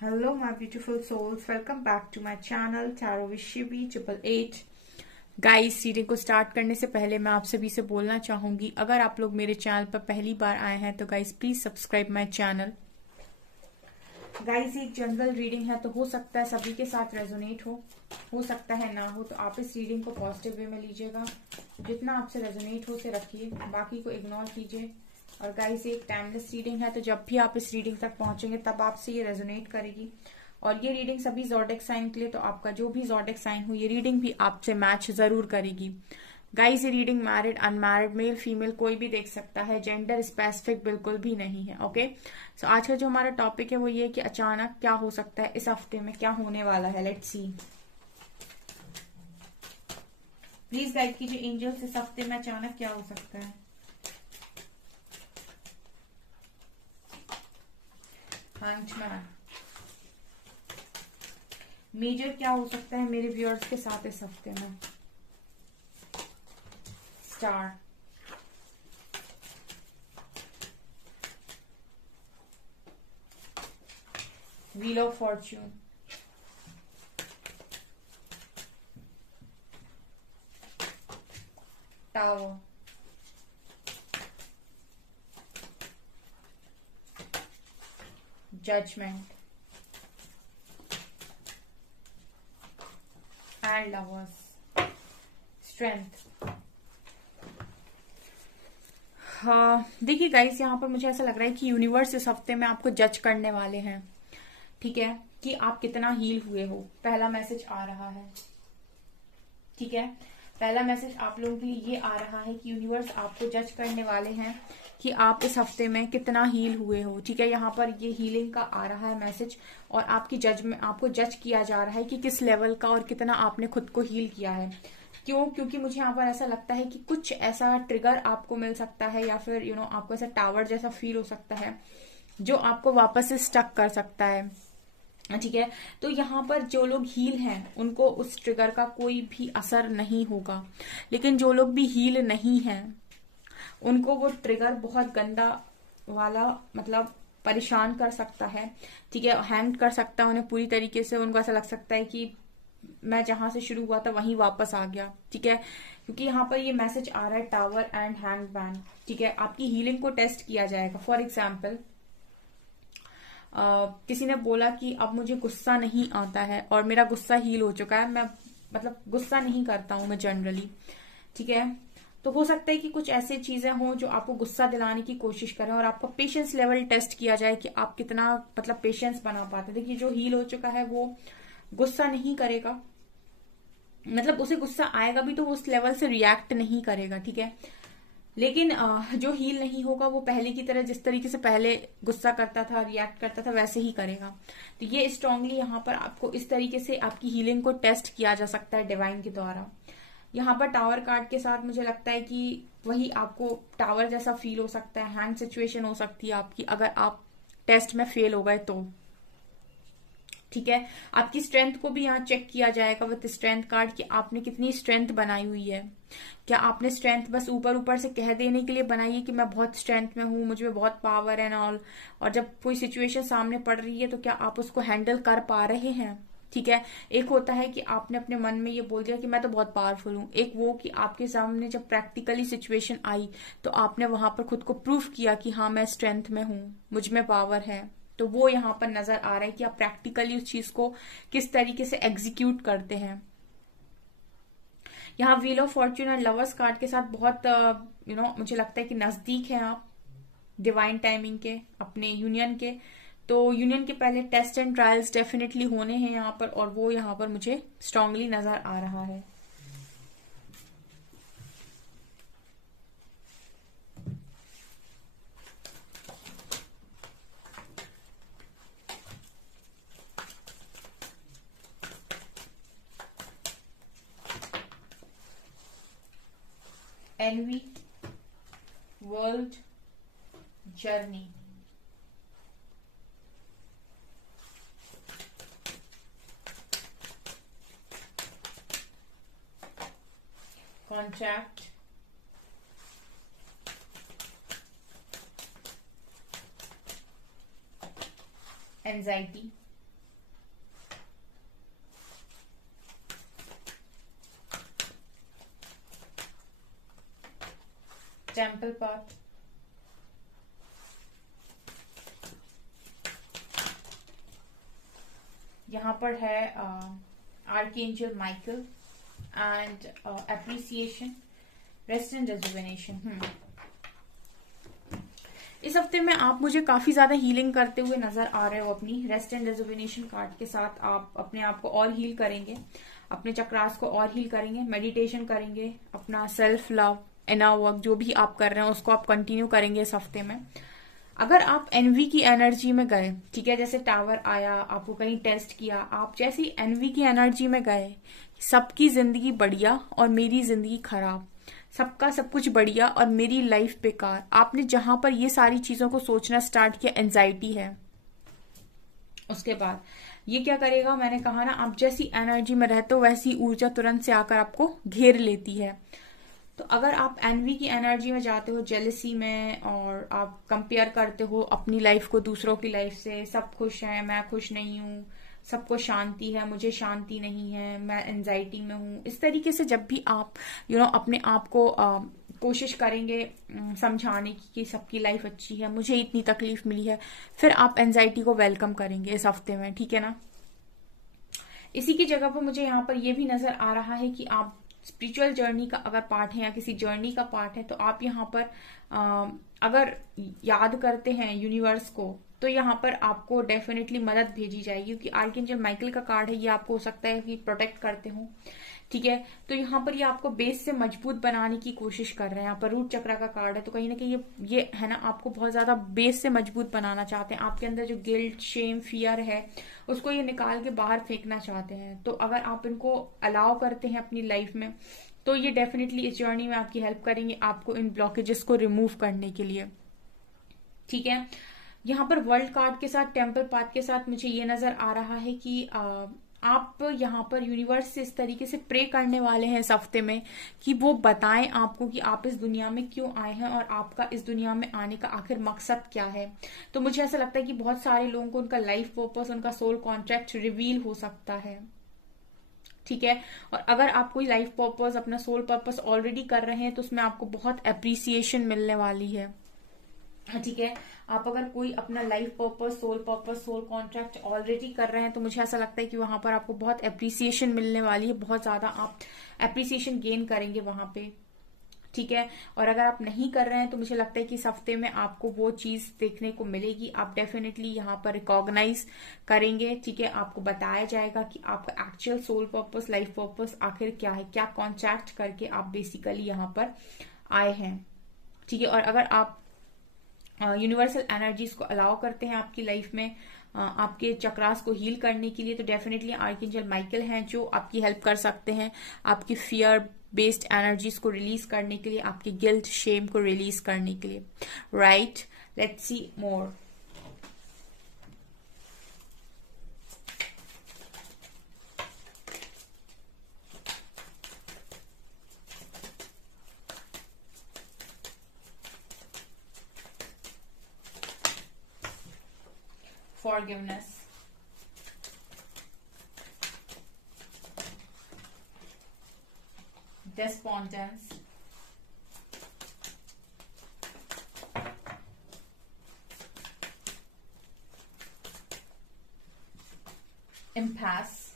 Hello my beautiful souls, welcome back to my channel Tarot with Shivi 888। Guys, reading को start करने से पहले मैं आप सभी से बोलना चाहूंगी, अगर आप लोग मेरे चैनल पर पहली बार आए हैं तो guys please subscribe my channel. Guys, एक जनरल रीडिंग है तो हो सकता है सभी के साथ रेजोनेट हो सकता है ना हो, तो आप इस रीडिंग को पॉजिटिव वे में लीजिएगा। जितना आपसे रेजोनेट हो उसे रखिए, बाकी को इग्नोर कीजिए। और गाइस, एक टाइमलेस रीडिंग है तो जब भी आप इस रीडिंग तक पहुंचेंगे तब आपसे ये रेजोनेट करेगी। और ये रीडिंग सभी ज़ोडिएक साइन के लिए, तो आपका जो भी ज़ोडिएक साइन हो ये रीडिंग भी आपसे मैच जरूर करेगी। गाइस, ये reading married unmarried male female कोई भी देख सकता है, जेंडर स्पेसिफिक बिल्कुल भी नहीं है। ओके, सो आज का जो हमारा टॉपिक है वो ये कि अचानक क्या हो सकता है, इस हफ्ते में क्या होने वाला है। लेट्स सी, प्लीज गाइड कीजिए एंजल्स, इस हफ्ते में अचानक क्या हो सकता है। हैंग्ड, मेजर क्या हो सकता है मेरे व्यूअर्स के साथ इस हफ्ते में। Star, wheel of fortune, tower, judgment and lovers, strength. हाँ, देखिए गाइस, यहाँ पर मुझे ऐसा लग रहा है कि यूनिवर्स इस हफ्ते में आपको जज करने वाले हैं। ठीक है, कि आप कितना हील हुए हो, पहला मैसेज आ रहा है। ठीक है, पहला मैसेज आप लोगों के लिए ये आ रहा है कि यूनिवर्स आपको जज करने वाले हैं कि आप इस हफ्ते में कितना हील हुए हो। ठीक है, यहाँ पर ये हीलिंग का आ रहा है मैसेज, और आपकी जज में आपको जज किया जा रहा है कि किस लेवल का और कितना आपने खुद को हील किया है। क्यों? क्योंकि मुझे यहाँ पर ऐसा लगता है कि कुछ ऐसा ट्रिगर आपको मिल सकता है, या फिर आपको ऐसा टावर जैसा फील हो सकता है जो आपको वापस से स्टक कर सकता है। ठीक है, तो यहाँ पर जो लोग हील हैं उनको उस ट्रिगर का कोई भी असर नहीं होगा, लेकिन जो लोग भी हील नहीं हैं उनको वो ट्रिगर बहुत गंदा वाला, मतलब परेशान कर सकता है। ठीक है, हैंग कर सकता है उन्हें पूरी तरीके से। उनको ऐसा लग सकता है कि मैं जहां से शुरू हुआ था वहीं वापस आ गया। ठीक है, क्योंकि यहाँ पर ये मैसेज आ रहा है टावर एंड हैंग मैन। ठीक है, आपकी हीलिंग को टेस्ट किया जाएगा। फॉर एग्जाम्पल, किसी ने बोला कि अब मुझे गुस्सा नहीं आता है और मेरा गुस्सा हील हो चुका है, मैं मतलब गुस्सा नहीं करता हूं मैं जनरली। ठीक है, तो हो सकता है कि कुछ ऐसी चीजें हों जो आपको गुस्सा दिलाने की कोशिश करें, और आपका पेशेंस लेवल टेस्ट किया जाए कि आप कितना मतलब पेशेंस बना पाते हैं। देखिए, जो हील हो चुका है वो गुस्सा नहीं करेगा, मतलब उसे गुस्सा आएगा भी तो वो उस लेवल से रिएक्ट नहीं करेगा। ठीक है, लेकिन जो हील नहीं होगा वो पहले की तरह जिस तरीके से पहले गुस्सा करता था, रिएक्ट करता था, वैसे ही करेगा। तो ये स्ट्रांगली यहाँ पर आपको इस तरीके से आपकी हीलिंग को टेस्ट किया जा सकता है डिवाइन के द्वारा। यहाँ पर टावर कार्ड के साथ मुझे लगता है कि वही आपको टावर जैसा फील हो सकता है, हैंग सिचुएशन हो सकती है आपकी अगर आप टेस्ट में फेल हो गए तो। ठीक है, आपकी स्ट्रेंथ को भी यहाँ चेक किया जाएगा विद स्ट्रेंथ कार्ड कि आपने कितनी स्ट्रेंथ बनाई हुई है। क्या आपने स्ट्रेंथ बस ऊपर ऊपर से कह देने के लिए बनाई है कि मैं बहुत स्ट्रेंथ में हूं, मुझ में बहुत पावर एंड ऑल, और जब कोई सिचुएशन सामने पड़ रही है तो क्या आप उसको हैंडल कर पा रहे हैं। ठीक है, एक होता है कि आपने अपने मन में ये बोल दिया कि मैं तो बहुत पावरफुल हूं, एक वो कि आपके सामने जब प्रैक्टिकली सिचुएशन आई तो आपने वहां पर खुद को प्रूफ किया कि हाँ मैं स्ट्रेंथ में हूं, मुझ में पावर है। तो वो यहाँ पर नजर आ रहा है कि आप प्रैक्टिकली उस चीज को किस तरीके से एग्जीक्यूट करते हैं। यहाँ व्हील ऑफ फॉर्च्यून और लवर्स कार्ड के साथ बहुत मुझे लगता है कि नजदीक है आप डिवाइन टाइमिंग के, अपने यूनियन के। तो यूनियन के पहले टेस्ट एंड ट्रायल्स डेफिनेटली होने हैं यहाँ पर, और वो यहाँ पर मुझे स्ट्रांगली नजर आ रहा है। Envy, world, journey, contract, anxiety, temple path, यहाँ पर है archangel Michael and appreciation, rest and rejuvenation. इस हफ्ते में आप मुझे काफी ज्यादा हीलिंग करते हुए नजर आ रहे हो। अपनी रेस्ट एंड रेजुवेनेशन कार्ड के साथ आप अपने आप को और हील करेंगे, अपने चक्रास को और हील करेंगे, मेडिटेशन करेंगे, अपना सेल्फ लव, इनर वर्क जो भी आप कर रहे हैं उसको आप कंटिन्यू करेंगे इस हफ्ते में। अगर आप एनवी की एनर्जी में गए, ठीक है, जैसे टावर आया, आपको कहीं टेस्ट किया, आप जैसी एनवी की एनर्जी में गए, सबकी जिंदगी बढ़िया और मेरी जिंदगी खराब, सबका सब कुछ बढ़िया और मेरी लाइफ बेकार, आपने जहां पर ये सारी चीजों को सोचना स्टार्ट किया, एंजाइटी है, उसके बाद ये क्या करेगा, मैंने कहा ना, आप जैसी एनर्जी में रहते हो वैसी ऊर्जा तुरंत से आकर आपको घेर लेती है। तो अगर आप एनवी की एनर्जी में जाते हो, जेलसी में, और आप कंपेयर करते हो अपनी लाइफ को दूसरों की लाइफ से, सब खुश हैं, मैं खुश नहीं हूँ, सबको शांति है, मुझे शांति नहीं है, मैं एंजाइटी में हूँ, इस तरीके से जब भी आप अपने आप को कोशिश करेंगे समझाने की कि सबकी लाइफ अच्छी है, मुझे इतनी तकलीफ मिली है, फिर आप एंजाइटी को वेलकम करेंगे इस हफ्ते में, ठीक है ना। इसी की जगह पर मुझे यहाँ पर यह भी नजर आ रहा है कि आप स्पिरिचुअल जर्नी का अगर पार्ट है या किसी जर्नी का पार्ट है, तो आप यहाँ पर अगर याद करते हैं यूनिवर्स को, तो यहाँ पर आपको डेफिनेटली मदद भेजी जाएगी, क्योंकि आर्कएंजल माइकल का कार्ड है, ये आपको हो सकता है कि प्रोटेक्ट करते हो, ठीक है। तो यहाँ पर ये आपको बेस से मजबूत बनाने की कोशिश कर रहे हैं। यहाँ पर रूट चक्र का कार्ड है, तो कहीं ना कहीं ये है ना, आपको बहुत ज्यादा बेस से मजबूत बनाना चाहते हैं। आपके अंदर जो गिल्ट, शेम, फियर है, उसको ये निकाल के बाहर फेंकना चाहते हैं। तो अगर आप इनको अलाउ करते हैं अपनी लाइफ में, तो ये डेफिनेटली इस जर्नी में आपकी हेल्प करेंगे, आपको इन ब्लॉकेजेस को रिमूव करने के लिए, ठीक है। यहाँ पर वर्ल्ड कार्ड के साथ, टेम्पल पाथ के साथ मुझे ये नजर आ रहा है कि आप यहाँ पर यूनिवर्स से इस तरीके से प्रे करने वाले हैं इस हफ्ते में कि वो बताएं आपको कि आप इस दुनिया में क्यों आए हैं और आपका इस दुनिया में आने का आखिर मकसद क्या है। तो मुझे ऐसा लगता है कि बहुत सारे लोगों को उनका लाइफ पर्पस, उनका सोल कॉन्ट्रैक्ट रिवील हो सकता है, ठीक है। और अगर आप कोई लाइफ पर्पस, अपना सोल पर्पस ऑलरेडी कर रहे हैं, तो उसमें आपको बहुत एप्रिसिएशन मिलने वाली है, ठीक है। आप अगर कोई अपना life purpose, soul contract already कर रहे हैं, तो मुझे ऐसा लगता है कि वहां पर आपको बहुत एप्रिसिएशन मिलने वाली है, बहुत ज्यादा आप एप्रिसिएशन गेन करेंगे वहां पे, ठीक है। और अगर आप नहीं कर रहे हैं, तो मुझे लगता है कि इस हफ्ते में आपको वो चीज देखने को मिलेगी, आप डेफिनेटली यहाँ पर रिकॉग्नाइज करेंगे, ठीक है। आपको बताया जाएगा कि आपका actual soul purpose, life purpose आखिर क्या है, क्या कॉन्ट्रैक्ट करके आप बेसिकली यहाँ पर आए हैं, ठीक है। और अगर आप यूनिवर्सल एनर्जीज को अलाउ करते हैं आपकी लाइफ में आपके चक्रास को हील करने के लिए, तो डेफिनेटली आर्कएंजल माइकल हैं जो आपकी हेल्प कर सकते हैं आपकी फियर बेस्ड एनर्जीज को रिलीज करने के लिए, आपके गिल्ट, शेम को रिलीज करने के लिए, right. Let's see more. Forgiveness, despondence, impasse,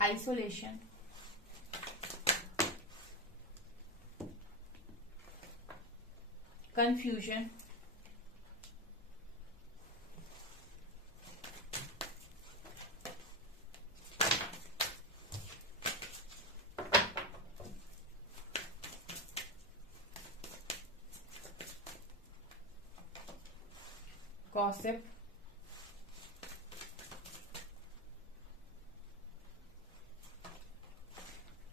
isolation, confusion, gossip,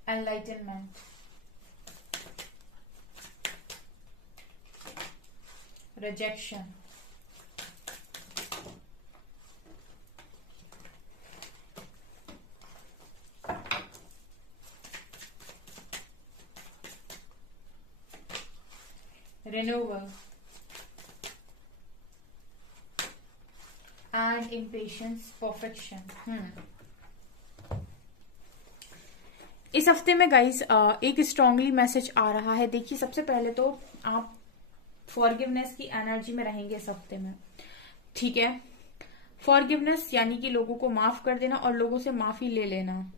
enlightenment, rejection, renewal, and impatience, perfection. इस हफ्ते में गाइस एक स्ट्रांगली मैसेज आ रहा है। देखिए, सबसे पहले तो आप फॉरगिवनेस की एनर्जी में रहेंगे इस हफ्ते में, ठीक है। फॉरगिवनेस यानी कि लोगों को माफ कर देना और लोगों से माफी ले लेना,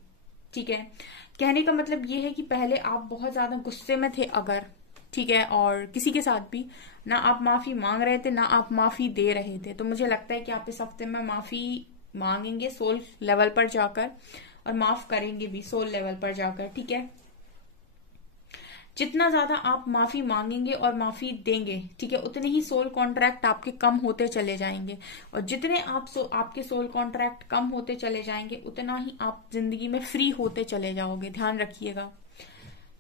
ठीक है। कहने का मतलब ये है कि पहले आप बहुत ज्यादा गुस्से में थे अगर, ठीक है, और किसी के साथ भी ना आप माफी मांग रहे थे ना आप माफी दे रहे थे, तो मुझे लगता है कि आप इस हफ्ते में माफी मांगेंगे सोल लेवल पर जाकर और माफ करेंगे भी सोल लेवल पर जाकर, ठीक है। जितना ज्यादा आप माफी मांगेंगे और माफी देंगे, ठीक है, उतने ही सोल कॉन्ट्रैक्ट आपके कम होते चले जाएंगे, और जितने आपके सोल कॉन्ट्रैक्ट कम होते चले जाएंगे उतना ही आप जिंदगी में फ्री होते चले जाओगे, ध्यान रखिएगा।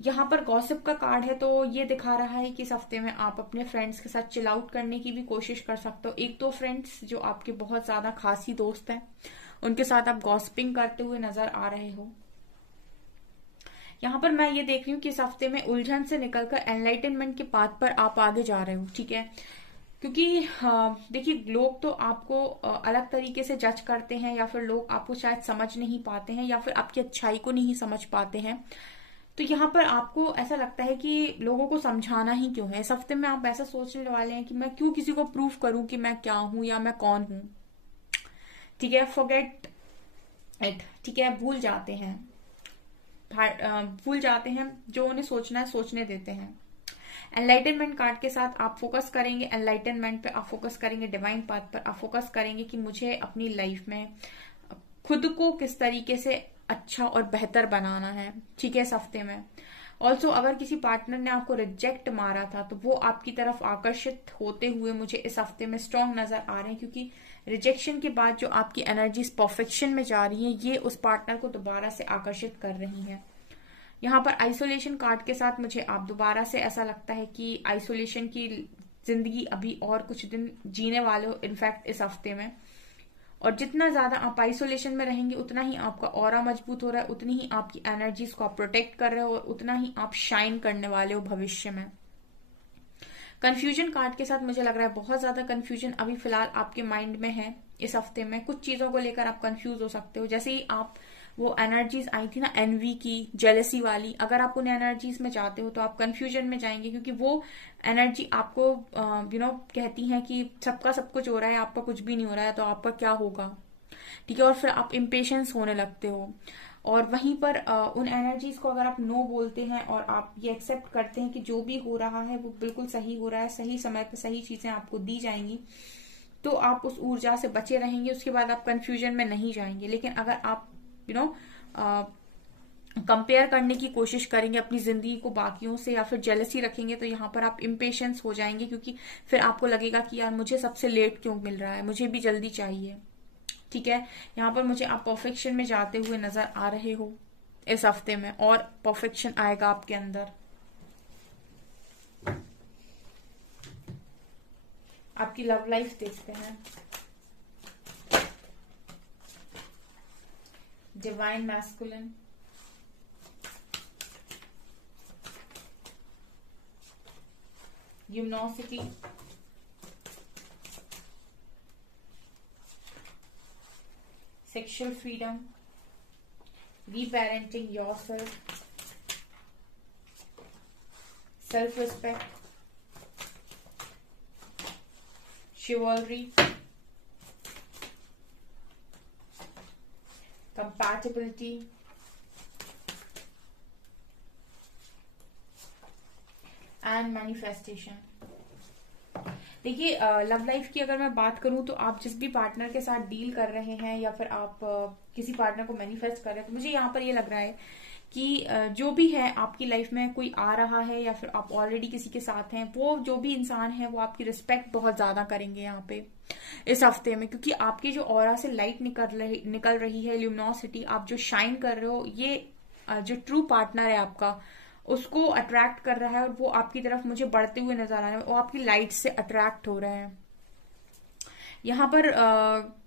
यहाँ पर गॉसिप का कार्ड है, तो ये दिखा रहा है कि इस हफ्ते में आप अपने फ्रेंड्स के साथ चिल आउट करने की भी कोशिश कर सकते हो। एक दो फ्रेंड्स जो आपके बहुत ज्यादा खासी दोस्त हैं, उनके साथ आप गॉसिपिंग करते हुए नजर आ रहे हो। यहाँ पर मैं ये देख रही हूँ कि इस हफ्ते में उलझन से निकलकर एनलाइटनमेंट के पाथ पर आप आगे जा रहे हो, ठीक है। क्योंकि देखिए, लोग तो आपको अलग तरीके से जज करते हैं, या फिर लोग आपको शायद समझ नहीं पाते हैं, या फिर आपकी अच्छाई को नहीं समझ पाते हैं। तो यहाँ पर आपको ऐसा लगता है कि लोगों को समझाना ही क्यों है। इस हफ्ते में आप ऐसा सोचने वाले हैं कि मैं क्यों किसी को प्रूव करूं कि मैं क्या हूं या मैं कौन हूं, ठीक है। फॉरगेट इट, ठीक है, भूल जाते हैं जो उन्हें सोचना है सोचने देते हैं। एनलाइटनमेंट कार्ड के साथ आप फोकस करेंगे एनलाइटनमेंट पे, आप फोकस करेंगे डिवाइन पाथ पर, आप फोकस करेंगे कि मुझे अपनी लाइफ में खुद को किस तरीके से अच्छा और बेहतर बनाना है, ठीक है, इस हफ्ते में। ऑल्सो अगर किसी पार्टनर ने आपको रिजेक्ट मारा था तो वो आपकी तरफ आकर्षित होते हुए मुझे इस हफ्ते में स्ट्रांग नजर आ रहे हैं, क्योंकि रिजेक्शन के बाद जो आपकी एनर्जीज परफेक्शन में जा रही है, ये उस पार्टनर को दोबारा से आकर्षित कर रही है। यहाँ पर आइसोलेशन कार्ड के साथ मुझे आप दोबारा से ऐसा लगता है कि आइसोलेशन की जिंदगी अभी और कुछ दिन जीने वाले हो इनफैक्ट इस हफ्ते में। और जितना ज्यादा आप आइसोलेशन में रहेंगे उतना ही आपका ऑरा मजबूत हो रहा है, उतनी ही आपकी एनर्जीज को आप प्रोटेक्ट कर रहे हो और उतना ही आप शाइन करने वाले हो भविष्य में। कंफ्यूजन कार्ड के साथ मुझे लग रहा है बहुत ज्यादा कंफ्यूजन अभी फिलहाल आपके माइंड में है। इस हफ्ते में कुछ चीजों को लेकर आप कंफ्यूज हो सकते हो। जैसे ही आप वो एनर्जीज आई थी ना एनवी की, जेलसी वाली, अगर आप उन एनर्जीज में जाते हो तो आप कंफ्यूजन में जाएंगे, क्योंकि वो एनर्जी आपको कहती है कि सबका सब कुछ हो रहा है, आपका कुछ भी नहीं हो रहा है, तो आपका क्या होगा, ठीक है। और फिर आप इम्पेशंस होने लगते हो, और वहीं पर उन एनर्जीज को अगर आप नो बोलते हैं और आप ये एक्सेप्ट करते हैं कि जो भी हो रहा है वो बिल्कुल सही हो रहा है, सही समय पर सही चीजें आपको दी जाएंगी, तो आप उस ऊर्जा से बचे रहेंगे। उसके बाद आप कंफ्यूजन में नहीं जाएंगे। लेकिन अगर आप कंपेयर करने की कोशिश करेंगे अपनी जिंदगी को बाकियों से, या फिर जेलसी रखेंगे, तो यहाँ पर आप इम्पेशंस हो जाएंगे, क्योंकि फिर आपको लगेगा कि यार मुझे सबसे लेट क्यों मिल रहा है, मुझे भी जल्दी चाहिए, ठीक है। यहाँ पर मुझे आप परफेक्शन में जाते हुए नजर आ रहे हो इस हफ्ते में, और परफेक्शन आएगा आपके अंदर। आपकी लव लाइफ देखते हैं। Divine masculine, university, sexual freedom, reparenting yourself, self-respect, chivalry, compatibility, and manifestation। देखिए, लव लाइफ की अगर मैं बात करूं तो आप जिस भी पार्टनर के साथ डील कर रहे हैं, या फिर आप किसी पार्टनर को मैनिफेस्ट कर रहे हैं, तो मुझे यहाँ पर ये लग रहा है कि जो भी है आपकी लाइफ में कोई आ रहा है, या फिर आप ऑलरेडी किसी के साथ हैं, वो जो भी इंसान है वो आपकी रिस्पेक्ट बहुत ज्यादा करेंगे यहाँ पे इस हफ्ते में, क्योंकि आपकी जो ऑरा से लाइट निकल रही है, ल्यूमिनोसिटी, आप जो शाइन कर रहे हो, ये जो ट्रू पार्टनर है आपका उसको अट्रैक्ट कर रहा है, और वो आपकी तरफ मुझे बढ़ते हुए नजर आ रहे हैं, वो आपकी लाइट से अट्रैक्ट हो रहे हैं। यहाँ पर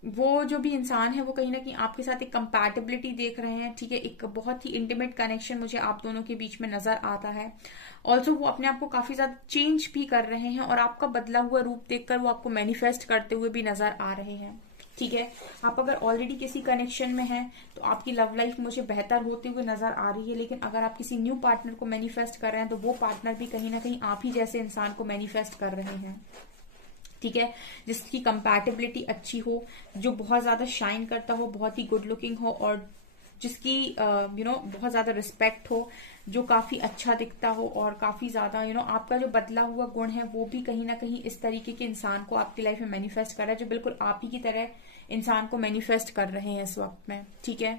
वो जो भी इंसान है वो कहीं ना कहीं आपके साथ एक कंपैटिबिलिटी देख रहे हैं, ठीक है। एक बहुत ही इंटीमेट कनेक्शन मुझे आप दोनों के बीच में नजर आता है। ऑल्सो वो अपने आप को काफी ज्यादा चेंज भी कर रहे हैं, और आपका बदला हुआ रूप देखकर वो आपको मैनिफेस्ट करते हुए भी नजर आ रहे हैं, ठीक है। आप अगर ऑलरेडी किसी कनेक्शन में हैं तो आपकी लव लाइफ मुझे बेहतर होते हुए नजर आ रही है, लेकिन अगर आप किसी न्यू पार्टनर को मैनिफेस्ट कर रहे हैं तो वो पार्टनर भी कहीं ना कहीं आप ही जैसे इंसान को मैनिफेस्ट कर रहे हैं, ठीक है, जिसकी कंपैटिबिलिटी अच्छी हो, जो बहुत ज्यादा शाइन करता हो, बहुत ही गुड लुकिंग हो, और जिसकी बहुत ज्यादा रिस्पेक्ट हो, जो काफी अच्छा दिखता हो, और काफी ज्यादा आपका जो बदला हुआ गुण है वो भी कहीं ना कहीं इस तरीके के इंसान को आपकी लाइफ में मैनिफेस्ट कर रहा है, जो बिल्कुल आप ही की तरह इंसान को मैनिफेस्ट कर रहे हैं इस वक्त में, ठीक है।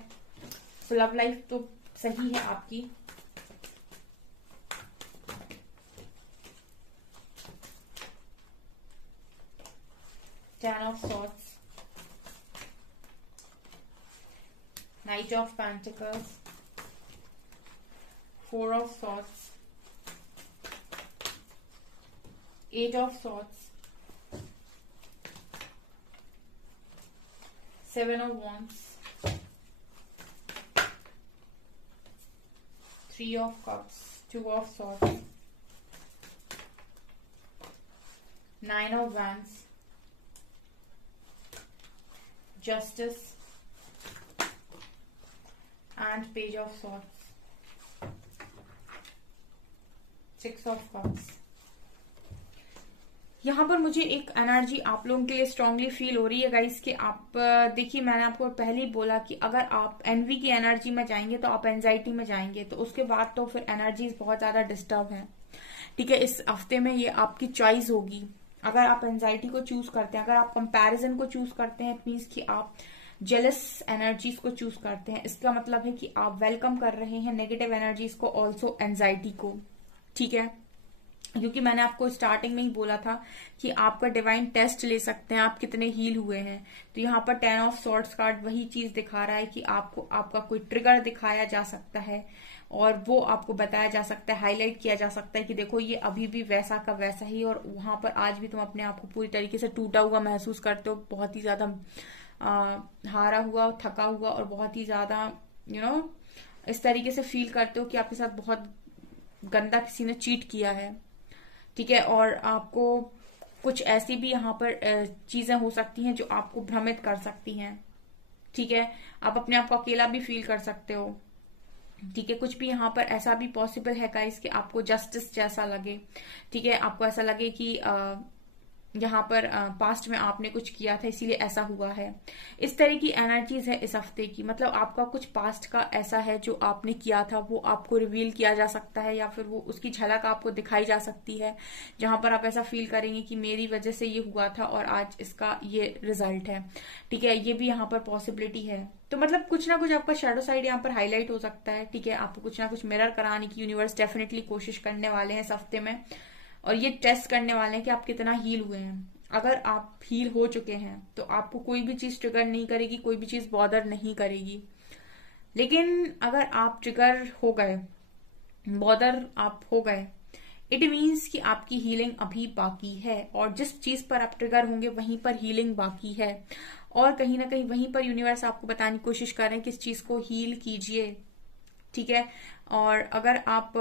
तो लव लाइफ तो सही है आपकी। Ten of Swords, Knight of Pentacles, Four of Swords, Eight of Swords, Seven of Wands, Three of Cups, Two of Swords, Nine of Wands, Justice, and Page of Swords, Six of Cups। यहाँ पर मुझे एक energy आप लोगों के लिए strongly feel हो रही है गाइस कि आप देखिए, मैंने आपको पहले ही बोला कि अगर आप एनवी की एनर्जी में जाएंगे तो आप एंजाइटी में जाएंगे, तो उसके बाद तो फिर एनर्जीज बहुत ज्यादा डिस्टर्ब है, ठीक है। इस हफ्ते में ये आपकी चॉइस होगी। अगर आप एंजाइटी को चूज करते हैं, अगर आप कंपैरिजन को चूज करते हैं, इट मीन्स कि आप जेलस एनर्जीज को चूज करते हैं, इसका मतलब है कि आप वेलकम कर रहे हैं नेगेटिव एनर्जीज को, ऑल्सो एंजाइटी को, ठीक है। क्योंकि मैंने आपको स्टार्टिंग में ही बोला था कि आपका डिवाइन टेस्ट ले सकते हैं आप कितने हील हुए हैं। तो यहाँ पर 10 ऑफ सॉर्ड्स कार्ड वही चीज दिखा रहा है कि आपको आपका कोई ट्रिगर दिखाया जा सकता है, और वो आपको बताया जा सकता है, हाईलाइट किया जा सकता है कि देखो ये अभी भी वैसा का वैसा ही, और वहां पर आज भी तुम अपने आप को पूरी तरीके से टूटा हुआ महसूस करते हो, बहुत ही ज्यादा हारा हुआ, थका हुआ, और बहुत ही ज्यादा इस तरीके से फील करते हो कि आपके साथ बहुत गंदा किसी ने चीट किया है, ठीक है। और आपको कुछ ऐसी भी यहाँ पर चीजें हो सकती हैं जो आपको भ्रमित कर सकती हैं, ठीक है। आप अपने आप को अकेला भी फील कर सकते हो, ठीक है। कुछ भी यहाँ पर ऐसा भी पॉसिबल है गाइस कि आपको जस्टिस जैसा लगे, ठीक है। आपको ऐसा लगे कि यहाँ पर पास्ट में आपने कुछ किया था इसीलिए ऐसा हुआ है। इस तरह की एनर्जीज है इस हफ्ते की, मतलब आपका कुछ पास्ट का ऐसा है जो आपने किया था वो आपको रिवील किया जा सकता है, या फिर वो उसकी झलक आपको दिखाई जा सकती है, जहां पर आप ऐसा फील करेंगे कि मेरी वजह से ये हुआ था और आज इसका ये रिजल्ट है, ठीक है। ये भी यहाँ पर पॉसिबिलिटी है। तो मतलब कुछ ना कुछ आपका शैडो साइड यहाँ पर हाईलाइट हो सकता है, ठीक है। आपको कुछ ना कुछ मिरर कराने की यूनिवर्स डेफिनेटली कोशिश करने वाले हैं इस हफ्ते में, और ये टेस्ट करने वाले हैं कि आप कितना हील हुए हैं। अगर आप हील हो चुके हैं तो आपको कोई भी चीज ट्रिगर नहीं करेगी, कोई भी चीज बॉदर नहीं करेगी। लेकिन अगर आप ट्रिगर हो गए, बॉदर आप हो गए, इट मीन्स कि आपकी हीलिंग अभी बाकी है, और जिस चीज पर आप ट्रिगर होंगे वहीं पर हीलिंग बाकी है, और कहीं ना कहीं वहीं पर यूनिवर्स आपको बताने की कोशिश कर रहे हैं कि इस चीज को हील कीजिए, ठीक है। और अगर आप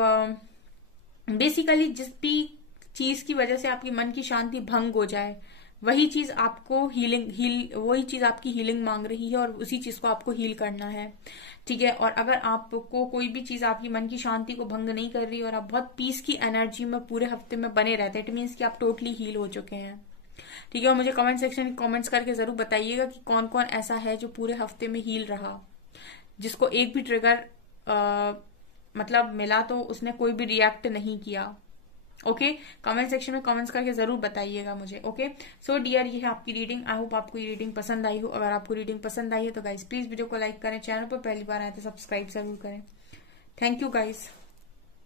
बेसिकली जिस भी चीज की वजह से आपकी मन की शांति भंग हो जाए, वही चीज आपको वही चीज आपकी हीलिंग मांग रही है, और उसी चीज को आपको हील करना है, ठीक है। और अगर आपको कोई भी चीज आपकी मन की शांति को भंग नहीं कर रही और आप बहुत पीस की एनर्जी में पूरे हफ्ते में बने रहते हैं, इट मीन्स कि आप टोटली हील हो चुके हैं, ठीक है। और मुझे कमेंट सेक्शन में कमेंट्स करके जरूर बताइएगा कि कौन कौन ऐसा है जो पूरे हफ्ते में हील रहा, जिसको एक भी ट्रिगर मतलब मिला तो उसने कोई भी रिएक्ट नहीं किया, ओके। कमेंट सेक्शन में कमेंट्स करके जरूर बताइएगा मुझे, ओके। सो डियर, ये है आपकी रीडिंग। आई होप आपको ये रीडिंग पसंद आई हो। अगर आपको रीडिंग पसंद आई है तो गाइस प्लीज वीडियो को लाइक करें, चैनल पर पहली बार आए तो सब्सक्राइब जरूर करें। Thank you guys.